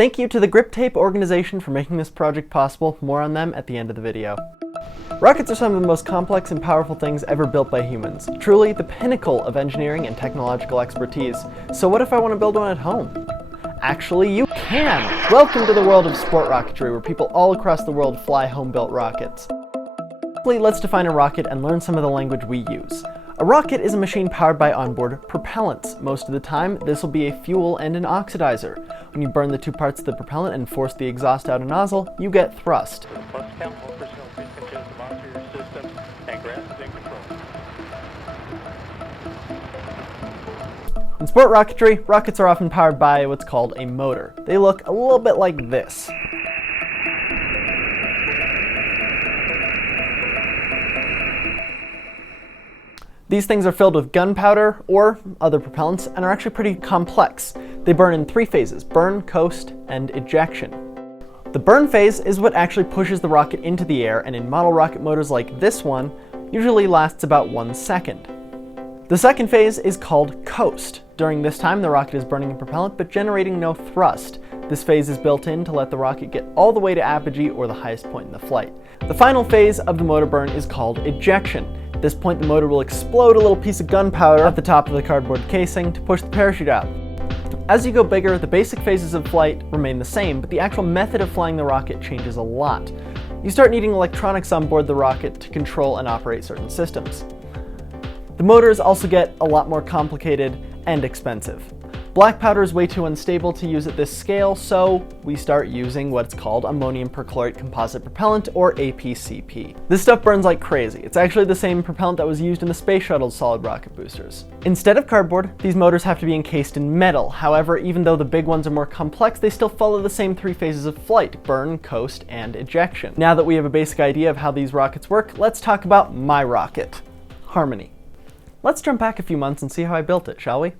Thank you to the Grip Tape organization for making this project possible. More on them at the end of the video. Rockets are some of the most complex and powerful things ever built by humans. Truly the pinnacle of engineering and technological expertise. So what if I want to build one at home? Actually, you can! Welcome to the world of sport rocketry, where people all across the world fly home-built rockets. Let's define a rocket and learn some of the language we use. A rocket is a machine powered by onboard propellants. Most of the time, this will be a fuel and an oxidizer. When you burn the two parts of the propellant and force the exhaust out a nozzle, you get thrust. In sport rocketry, rockets are often powered by what's called a motor. They look a little bit like this. These things are filled with gunpowder or other propellants and are actually pretty complex. They burn in three phases: burn, coast, and ejection. The burn phase is what actually pushes the rocket into the air, and in model rocket motors like this one, usually lasts about 1 second. The second phase is called coast. During this time, the rocket is burning a propellant but generating no thrust. This phase is built in to let the rocket get all the way to apogee, or the highest point in the flight. The final phase of the motor burn is called ejection. At this point, the motor will explode a little piece of gunpowder at the top of the cardboard casing to push the parachute out. As you go bigger, the basic phases of flight remain the same, but the actual method of flying the rocket changes a lot. You start needing electronics on board the rocket to control and operate certain systems. The motors also get a lot more complicated and expensive. Black powder is way too unstable to use at this scale, so we start using what's called ammonium perchlorate composite propellant, or APCP. This stuff burns like crazy. It's actually the same propellant that was used in the space shuttle's solid rocket boosters. Instead of cardboard, these motors have to be encased in metal. However, even though the big ones are more complex, they still follow the same three phases of flight: burn, coast, and ejection. Now that we have a basic idea of how these rockets work, let's talk about my rocket, Harmony. Let's jump back a few months and see how I built it, shall we?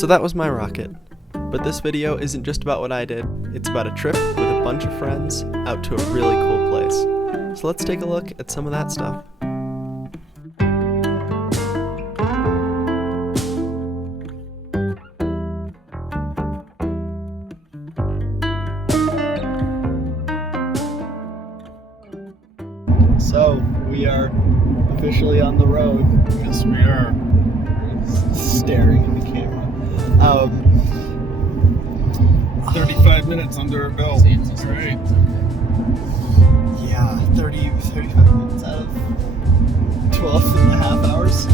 So that was my rocket. But this video isn't just about what I did, it's about a trip with a bunch of friends out to a really cool place. So let's take a look at some of that stuff. So, we are officially on the road. Yes, we are. Staring at the camera. 35 minutes under our belt. Right. Yeah, 35 minutes out of 12 and a half hours.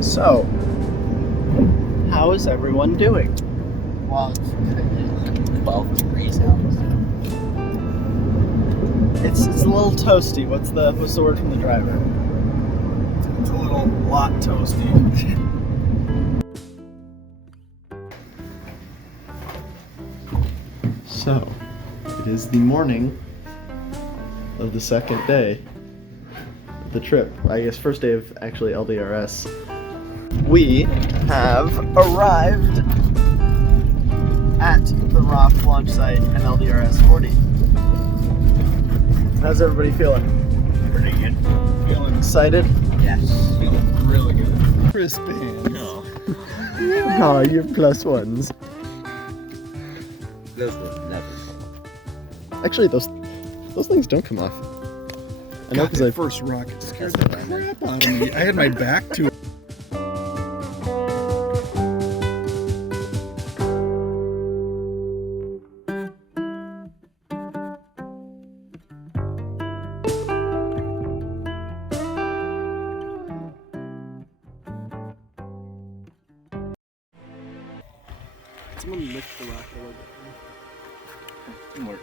So, how is everyone doing? Well, it's 12 degrees out. It's a little toasty. What's the word from the driver? It's a lot toasty. So, it is the morning of the second day of the trip. I guess first day of actually LDRS. We have arrived at the rock launch site and LDRS 40. How's everybody feeling? Pretty good. Feeling Excited? Yes. feeling really good. Crisp hands. No. Oh, you're plus ones. Those will never. Actually, those things don't come off. I know God, because that I first rocket scared the crap out of me. I had my back to it. someone lift the rocket a little bit. More.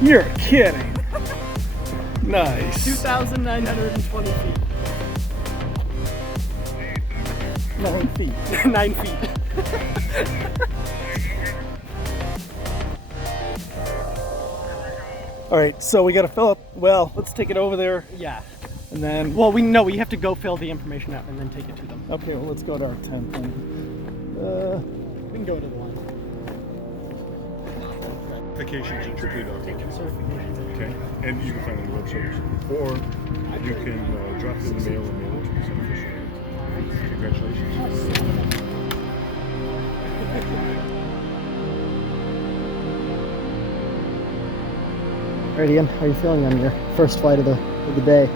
You're kidding. Nice. 2,920 feet. 9 feet. 9 feet. All right, so we got to fill up. Well, let's take it over there. Yeah. And then. Well, we have to go fill the information out and then take it to them. Okay, well, let's go to our tent then. We can go to the line. Certifications at your Take your certifications. Okay, and you can find it on the website, or you can drop it in the mail and mail it to the beneficiary. Congratulations. Alright, Ian, how are you feeling on your first flight of the day?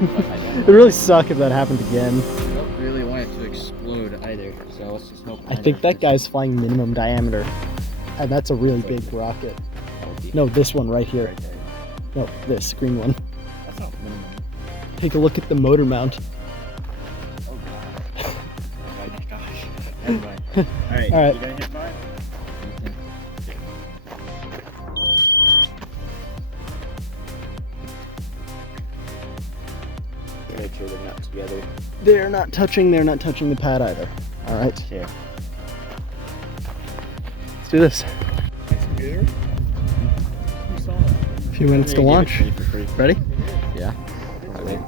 It would really suck if that happened again. I don't really want it to explode either, so let's just hope. I think that guy's flying minimum diameter, and that's a really big rocket. No, this one right here. No, this green one. That's not minimum. Take a look at the motor mount. Oh my gosh. Never mind. Alright, All right. you gonna hit 5? Make sure they're not together. They're not touching the pad either. All right, Here. let's do this. Gator? Who saw that? A few minutes to launch. Ready? Yeah. Probably.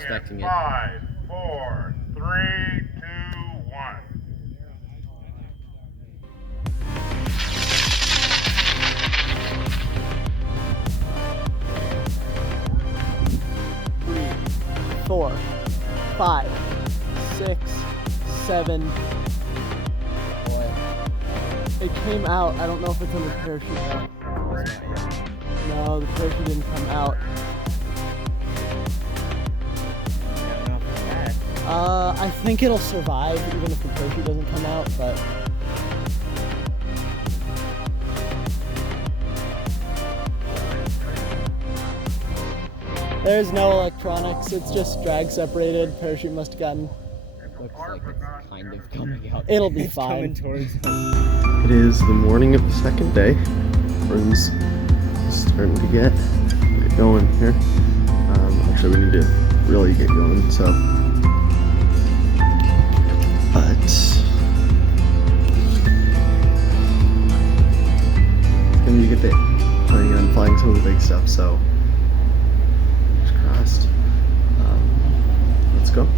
Expecting it. 5, 4, 3, 2, 1. Four, 5, 6, 7. Boy. It came out. I don't know if it's on the parachute now. No, the parachute didn't come out. I think it'll survive even if the parachute doesn't come out, but there's no electronics. It's just drag separated. Parachute must have gotten. Looks like it's kind of coming out. It'll be It's coming fine. towards us. It is the morning of the second day. Everyone's starting to get going here. Actually, we need to really get going, so. But it's gonna be a good day. Planning on flying some of the big stuff, so fingers crossed. Let's go.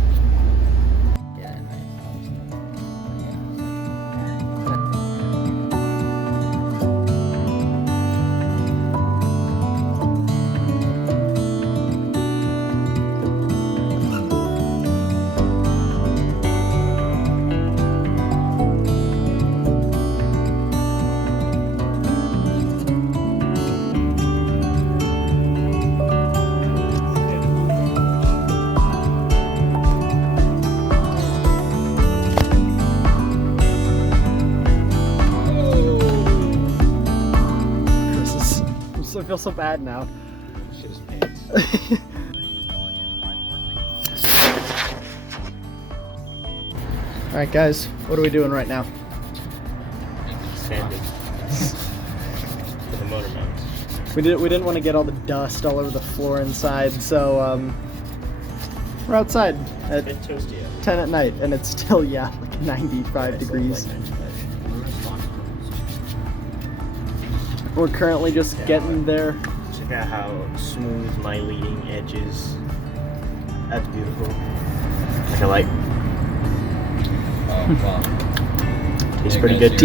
I feel so bad now. Shit his pants. All right, guys, what are we doing right now? Sanding. For the motor mounts. We didn't want to get all the dust all over the floor inside, so we're outside A at bit toasty out. 10 at night, and it's still like 95 degrees. We're currently just getting there. Check out how smooth my leading edge is. That's beautiful. Like I like. Oh, wow. Tastes Yeah, pretty guys, good too.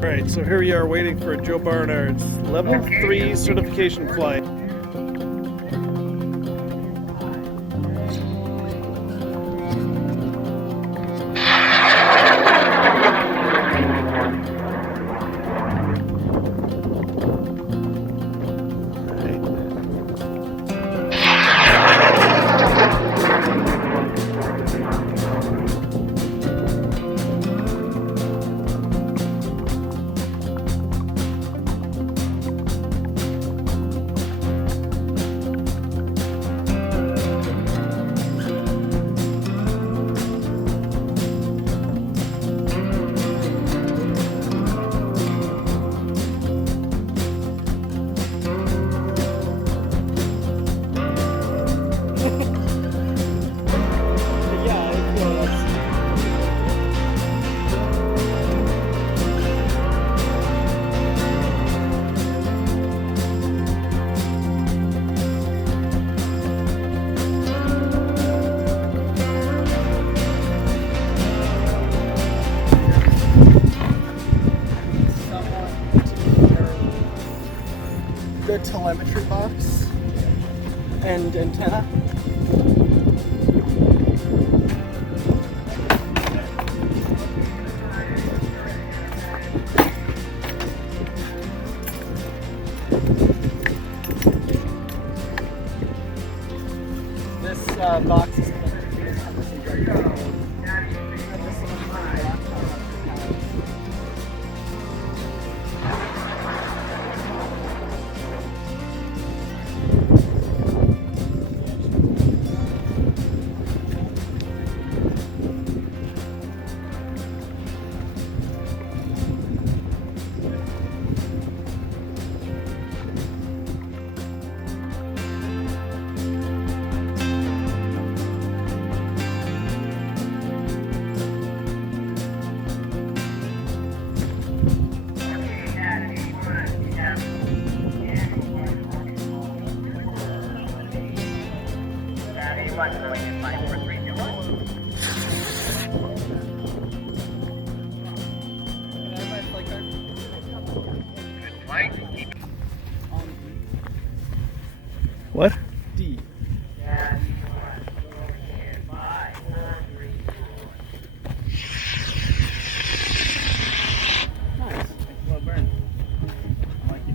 Alright, so here we are waiting for Joe Barnard's level 3 certification flight. The telemetry box and antenna. this box is What? D. Nice. Well burned. I like it.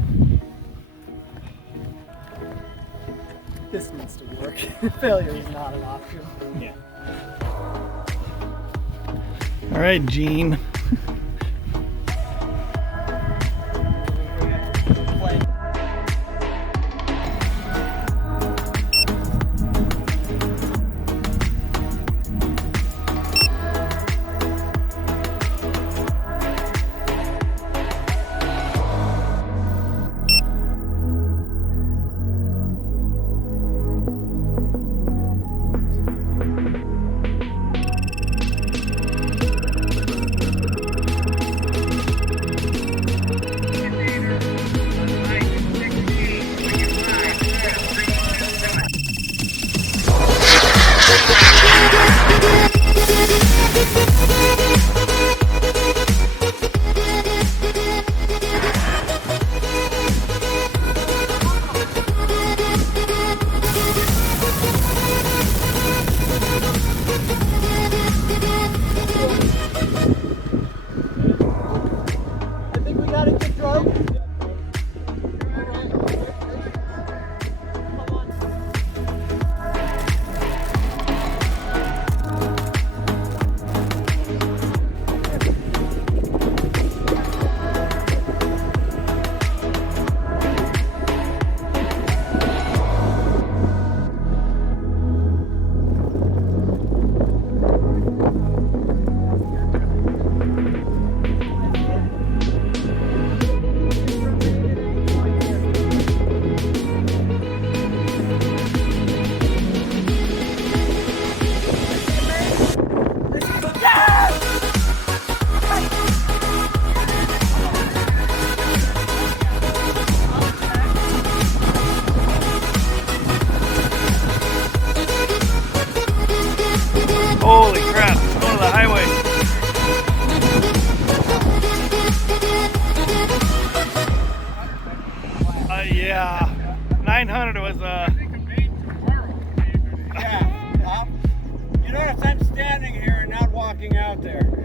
This needs to work. Failure is not an option. Yeah. All right, Gene. Holy crap, it's going to the highway. Yeah, 900 was Yeah. You notice I'm standing here and not walking out there.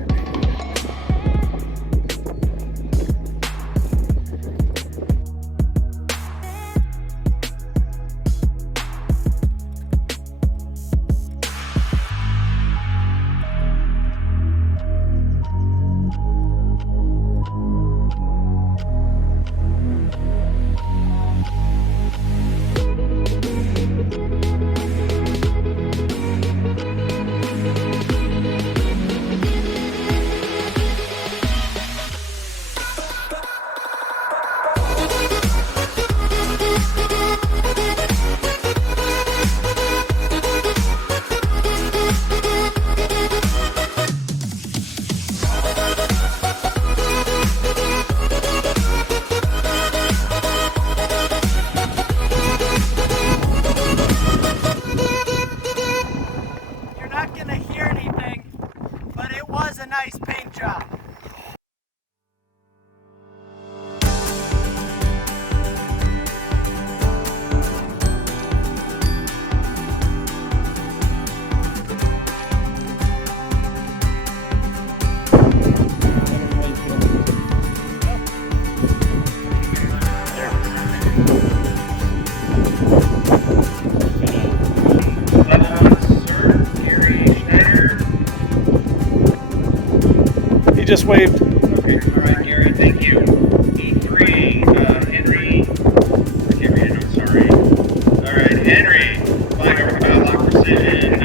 just waved. Okay, all right, Garrett, thank you. E3, Henry. I can't read it, I'm sorry. All right, Henry, fire lock precision,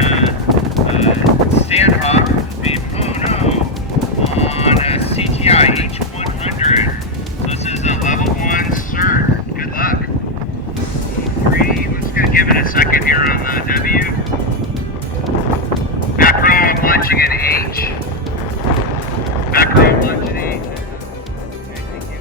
Sandhawk, on CTI H100. This is a level 1 cert. Good luck. E3, we're just going to give it a second here on the W. Back row, I'm launching an H. Back row, I'm launching H. Okay, thank you.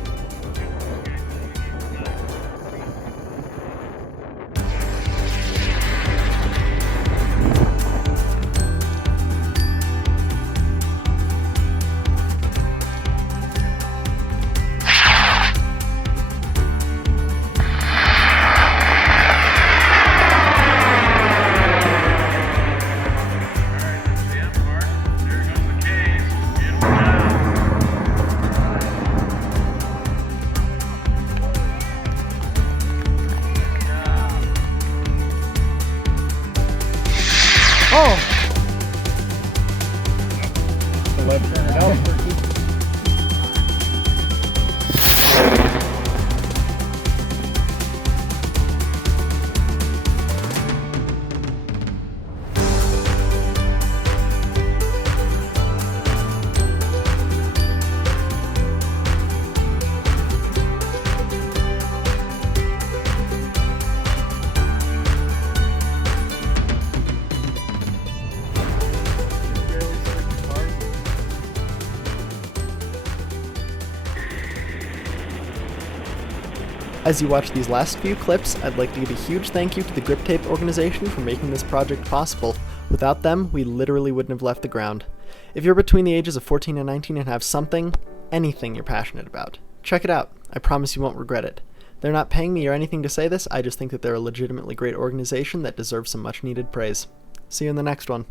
Oh! As you watch these last few clips, I'd like to give a huge thank you to the Grip Tape organization for making this project possible. Without them, we literally wouldn't have left the ground. If you're between the ages of 14 and 19 and have something, anything you're passionate about, check it out. I promise you won't regret it. They're not paying me or anything to say this, I just think that they're a legitimately great organization that deserves some much needed praise. See you in the next one.